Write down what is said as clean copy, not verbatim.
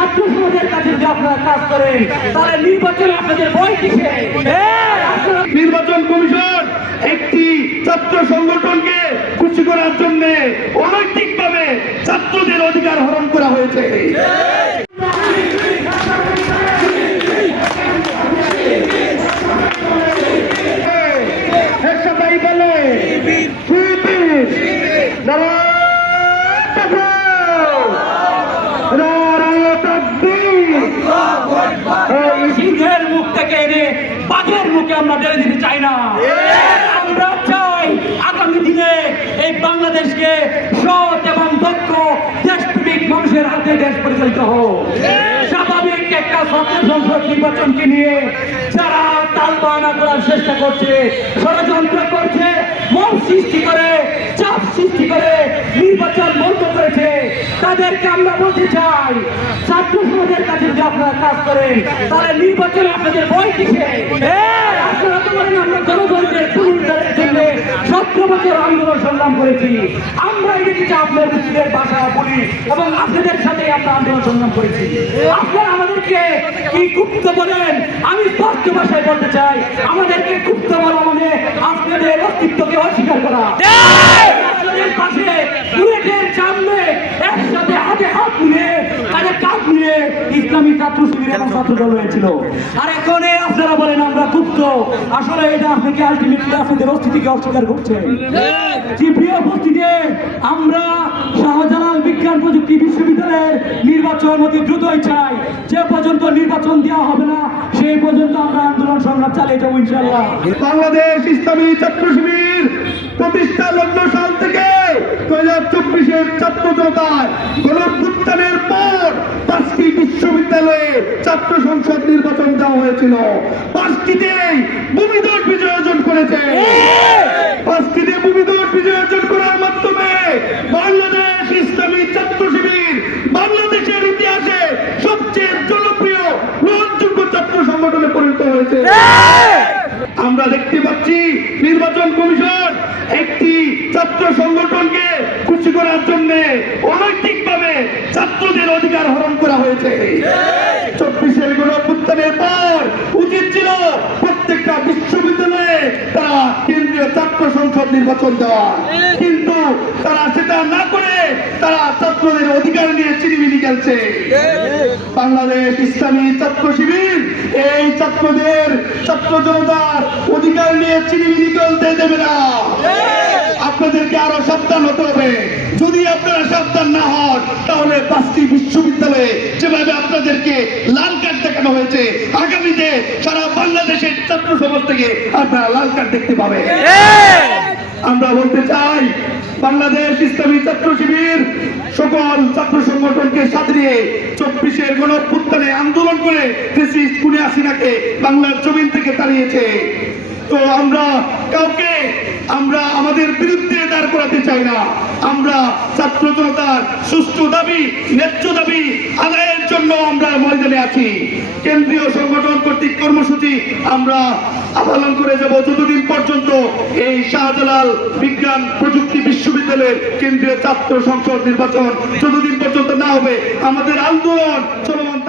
ছাত্র সমাজের কাছে যদি আপনারা কাজ করেন তাহলে নির্বাচনে আপনাদের ভয় কিসে? নির্বাচন কমিশন একটি ছাত্র সংগঠনকে খুশি করার জন্য অনৈতিকভাবে ছাত্রদের অধিকার হরণ করা হয়েছে। একসাথেই বলে সিংহের মুখ থেকে এনে বাঘের মুখে আমরা ঢেলে দিতে চাই না। আমরা চাই আগামী দিনে এই বাংলাদেশকে সৎ এবং দক্ষ দেশপ্রেমিক মানুষের হাতে দেশ পরিচালিত হোক। স্বাভাবিক একটা ছাত্র সংসদ নির্বাচনকে নিয়ে যারা তালবাহানা করার চেষ্টা করছে, ষড়যন্ত্র করছে, মব সৃষ্টি করে, চাপ সৃষ্টি করে নির্বাচন বন্ধ করেছে, তাদেরকে আমরা বলতে চাই ছাত্র সমাজের কাছে যদি আপনারা কাজ করেন তাহলে নির্বাচনে আপনাদের ভয় কিসে? আপনারা তো বলেন আমরা জনগণের পুনরুদ্ধারের জন্য 17 বছর আন্দোলন সংগ্রাম করেছি। আমরা এদিকে আপনার মুক্তিদের ভাষা বলি এবং আপনাদের সাথে আমরা আন্দোলন সংগ্রাম করেছি। আপনারা আমাদেরকে কি গুপ্ত বলেন? আমি স্পষ্ট ভাষায় বলতে চাই, আমাদেরকে গুপ্ত বলা মানে আপনাদের অস্তিত্বকে অস্বীকার করা। আপনাদের পাশে বুলেটের সামনে একসাথে হাতে হাত মিলিয়ে কাঁধে কাঁধ মিলিয়ে ইসলামী ছাত্র শিবির এবং ছাত্র দল হয়েছিল। আর এখন আপনারা বলেন আমরা গুপ্ত। আসলে এটা আপনাকে আলটিমেটলি আপনাদের অস্তিত্বকে অস্বীকার করছেন। প্রিয় উপস্থিতি, আমরা শাহজালাল বিজ্ঞান প্রযুক্তি বিশ্ববিদ্যালয়ের নির্বাচন অতি দ্রুতই চাই। যে পর্যন্ত নির্বাচন দেওয়া হবে না সেই পর্যন্ত আমরা আন্দোলন সংগ্রাম চালিয়ে যাবো ইনশাআল্লাহ। বাংলাদেশ ইসলামী ছাত্র শিবির প্রতিষ্ঠা লগ্ন সাল থেকে 2024-এর ছাত্র জনতার গণঅভ্যুত্থানের পর 5টি বিশ্ববিদ্যালয়ে ছাত্র সংসদ নির্বাচন দেওয়া হয়েছিল। 5টিতেই ভূমিদল বিজয় অর্জন করেছে। 5টিতে ভূমিদল বিজয় অর্জন করার মাধ্যমে বাংলাদেশ ইসলামী ছাত্র শিবির বাংলাদেশের ইতিহাসে সবচেয়ে জনপ্রিয় গ্রহণযোগ্য ছাত্র সংগঠনে পরিণত হয়েছে। আমরা দেখতে পাচ্ছি নির্বাচন কমিশন একটি ছাত্র সংগঠনকে খুশি করার জন্য অনৈতিকভাবে ছাত্রদের অধিকার হরণ করা হয়েছে। 24-এর গণঅভ্যুত্থানের পর উচিত ছিল প্রত্যেকটা বিশ্ববিদ্যালয়ে তারা কেন্দ্রীয় ছাত্র সংসদ নির্বাচন দেওয়া, কিন্তু তারা সেটা না করে তারা ছাত্রদের অধিকার নিয়ে চিনিমিনি খেলছে। বাংলাদেশ ইসলামী ছাত্র শিবির এই ছাত্রদের ছাত্র জনতার অধিকার নিয়ে চিনিমিনি খেলতে দেবে না। আপনাদেরকে আরো সাবধান হতে হবে। যদি আপনারা সাবধান না হন তাহলে 5টি বিশ্ববিদ্যালয়ে যেভাবে আপনাদেরকে লাল কার্ড দেখানো হয়েছে, আগামীতে সারা বাংলাদেশের ছাত্র সমাজ থেকে আপনারা লাল কার্ড দেখতে পাবেন। আমরা বলতে চাই বাংলাদেশ ইসলামী ছাত্র শিবির সকল ছাত্র সংগঠনকে সাথে নিয়ে 24-এর গণঅভ্যুত্থানে আন্দোলন করে ফ্যাসিস্ট খুনি হাসিনাকে বাংলার জমিন থেকে তাড়িয়েছে। তো আমরা কাউকে আমাদের বিরুদ্ধে দাঁড় করাতে চাই না। আমরা ছাত্র জনতার সুষ্ঠু দাবি, ন্যায্য দাবি আদায়ের জন্য আমরা ময়দানে আছি। কেন্দ্রীয় সংগঠন কর্তৃক কর্মসূচি আমরা পালন করে যাব যতদিন পর্যন্ত এই শাহজালাল বিজ্ঞান প্রযুক্তি বিশ্ববিদ্যালয়ের কেন্দ্রীয় ছাত্র সংসদ নির্বাচন যতদিন পর্যন্ত না হবে আমাদের আন্দোলন চলমান